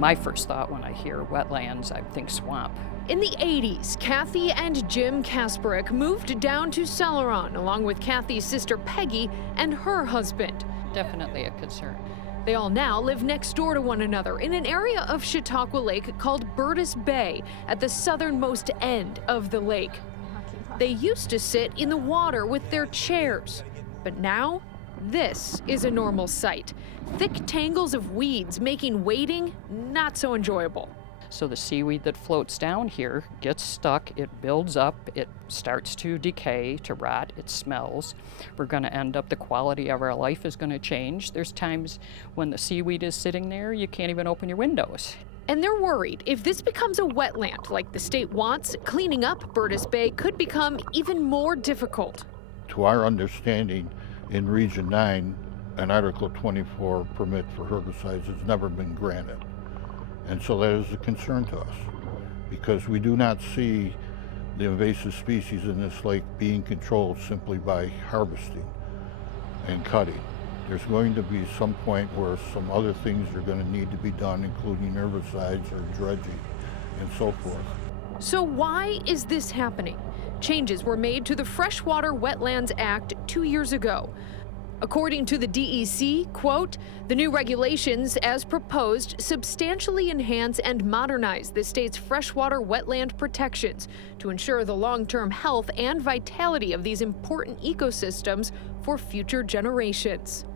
My first thought when I hear wetlands, I think swamp. In the 80s, Kathy and Jim Kasperick moved down to Celeron along with Kathy's sister Peggy and her husband. Definitely a concern. They all now live next door to one another in an area of Chautauqua Lake called Burtis Bay at the southernmost end of the lake. They used to sit in the water with their chairs, but now this is a normal sight. Thick tangles of weeds making wading not so enjoyable. So the seaweed that floats down here gets stuck, it builds up, it starts to decay, to rot, it smells. We're going to end up, the quality of our life is going to change. There's times when the seaweed is sitting there, you can't even open your windows. And they're worried if this becomes a wetland like the state wants, cleaning up Burtis Bay could become even more difficult. To our understanding, in Region 9, an Article 24 permit for herbicides has never been granted. And so that is a concern to us, because we do not see the invasive species in this lake being controlled simply by harvesting and cutting. There's going to be some point where some other things are going to need to be done, including herbicides or dredging and so forth. So why is this happening? Changes were made to the Freshwater Wetlands Act 2 years ago. According to the DEC, quote, the new regulations as proposed substantially enhance and modernize the state's freshwater wetland protections to ensure the long-term health and vitality of these important ecosystems for future generations.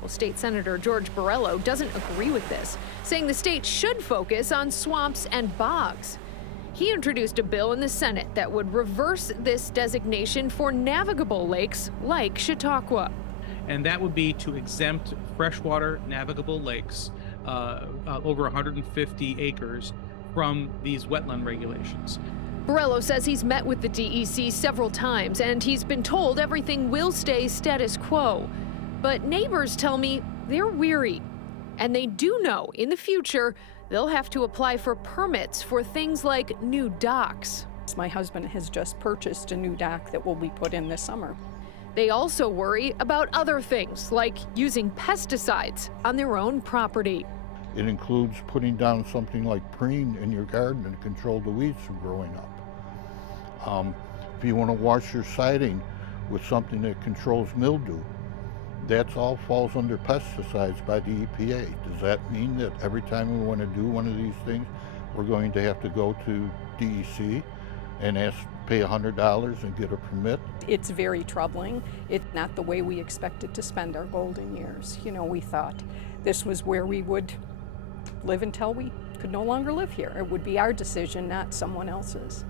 Well, State Senator George Borrello doesn't agree with this, saying the state should focus on swamps and bogs. He introduced a bill in the Senate that would reverse this designation for navigable lakes like Chautauqua. And that would be to exempt freshwater navigable lakes over 150 acres from these wetland regulations. Borrello says he's met with the DEC several times and he's been told everything will stay status quo. But neighbors tell me they're weary, and they do know in the future they'll have to apply for permits for things like new docks. My husband has just purchased a new dock that will be put in this summer. They also worry about other things, like using pesticides on their own property. It includes putting down something like preen in your garden to control the weeds from growing up. If you want to wash your siding with something that controls mildew, that all falls under pesticides by the EPA. Does that mean that every time we want to do one of these things, we're going to have to go to DEC and pay $100 and get a permit? It's very troubling. It's not the way we expected to spend our golden years. You know, we thought this was where we would live until we could no longer live here. It would be our decision, not someone else's.